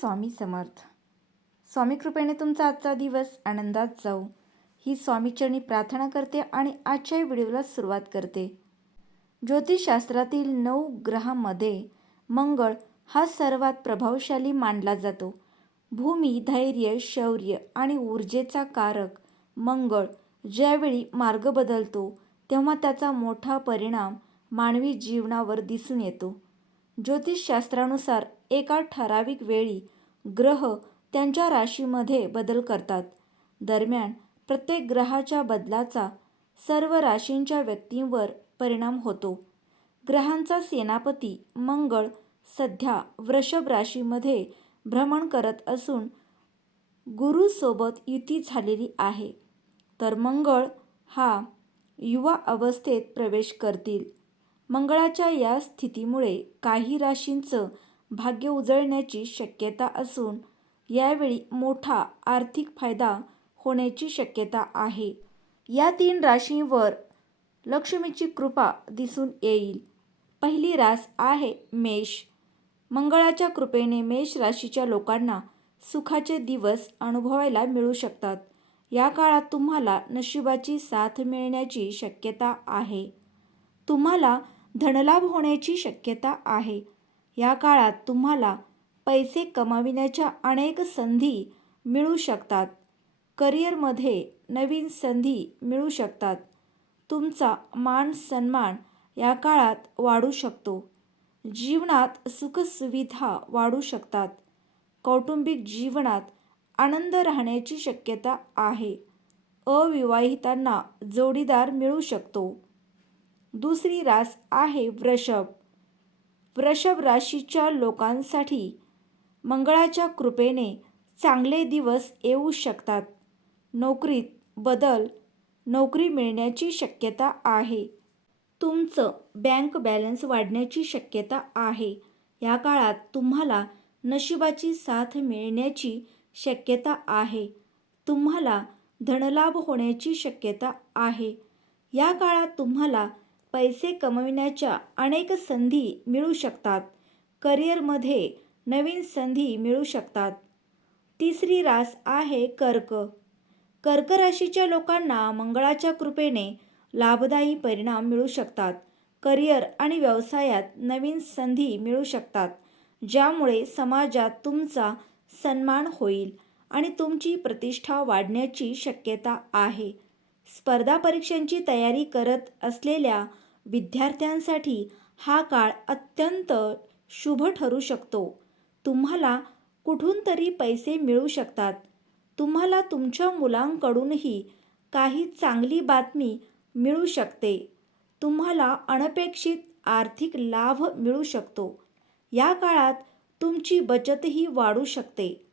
स्वामी समर्थ. स्वामी कृपेने तुमचा आजचा दिवस आनंदात जाऊ ही स्वामीचरणी प्रार्थना करते आणि आजच्या व्हिडिओला सुरुवात करते. ज्योतिषशास्त्रातील नऊ ग्रहामध्ये मंगळ हा सर्वात प्रभावशाली मानला जातो. भूमी धैर्य शौर्य आणि ऊर्जेचा कारक मंगळ ज्यावेळी मार्ग बदलतो तेव्हा त्याचा मोठा परिणाम मानवी जीवनावर दिसून येतो. ज्योतिषशास्त्रानुसार एका ठराविक वेळी ग्रह त्यांच्या राशीमध्ये बदल करतात. दरम्यान प्रत्येक ग्रहाच्या बदलाचा सर्व राशींच्या व्यक्तींवर परिणाम होतो. ग्रहांचा सेनापती मंगळ सध्या वृषभ राशीमध्ये भ्रमण करत असून गुरुसोबत युती झालेली आहे. तर मंगळ हा युवा अवस्थेत प्रवेश करतील. मंगळाच्या या स्थितीमुळे काही राशींचं भाग्य उजळण्याची शक्यता असून यावेळी मोठा आर्थिक फायदा होण्याची शक्यता आहे. या तीन राशींवर लक्ष्मीची कृपा दिसून येईल. पहिली रास आहे मेष. मंगळाच्या कृपेने मेष राशीच्या लोकांना सुखाचे दिवस अनुभवायला मिळू शकतात. या काळात तुम्हाला नशिबाची साथ मिळण्याची शक्यता आहे. तुम्हाला धनलाभ होण्याची शक्यता आहे. या काळात तुम्हाला पैसे कमाविण्याच्या अनेक संधी मिळू शकतात. करिअरमध्ये नवीन संधी मिळू शकतात. तुमचा मान सन्मान या काळात वाढू शकतो. जीवनात सुखसुविधा वाढू शकतात. कौटुंबिक जीवनात आनंद राहण्याची शक्यता आहे. अविवाहितांना जोडीदार मिळू शकतो. दुसरी रास आहे वृषभ. वृषभ राशीच्या लोकांसाठी मंगळाच्या कृपेने चांगले दिवस येऊ शकतात. नोकरीत बदल नोकरी मिळण्याची शक्यता आहे. तुमचं बँक बॅलन्स वाढण्याची शक्यता आहे. या काळात तुम्हाला नशिबाची साथ मिळण्याची शक्यता आहे. तुम्हाला धनलाभ होण्याची शक्यता आहे. या काळात तुम्हाला पैसे कमविण्याच्या अनेक संधी मिळू शकतात. करिअरमध्ये नवीन संधी मिळू शकतात. तिसरी रास आहे कर्क. कर्क राशीच्या लोकांना मंगळाच्या कृपेने लाभदायी परिणाम मिळू शकतात. करिअर आणि व्यवसायात नवीन संधी मिळू शकतात ज्यामुळे समाजात तुमचा सन्मान होईल आणि तुमची प्रतिष्ठा वाढण्याची शक्यता आहे. स्पर्धा परीक्षांची तयारी करत असलेल्या विद्यार्थ्यांसाठी हा काळ अत्यंत शुभ ठरू शकतो. तुम्हाला कुठून तरी पैसे मिळू शकतात. तुम्हाला तुमच्या मुलांकडूनही काही चांगली बातमी मिळू शकते. तुम्हाला अनपेक्षित आर्थिक लाभ मिळू शकतो. या काळात तुमची बचतही वाढू शकते.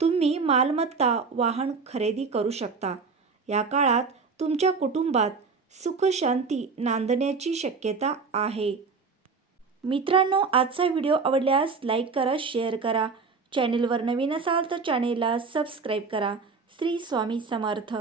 तुम्ही मालमत्ता वाहन खरेदी करू शकता. या काळात तुमच्या कुटुंबात सुखशांती नांदण्याची शक्यता आहे. मित्रांनो आजचा व्हिडिओ आवडल्यास लाईक करा शेअर करा. चॅनेलवर नवीन असाल तर चॅनेलला सबस्क्राईब करा. श्री स्वामी समर्थ.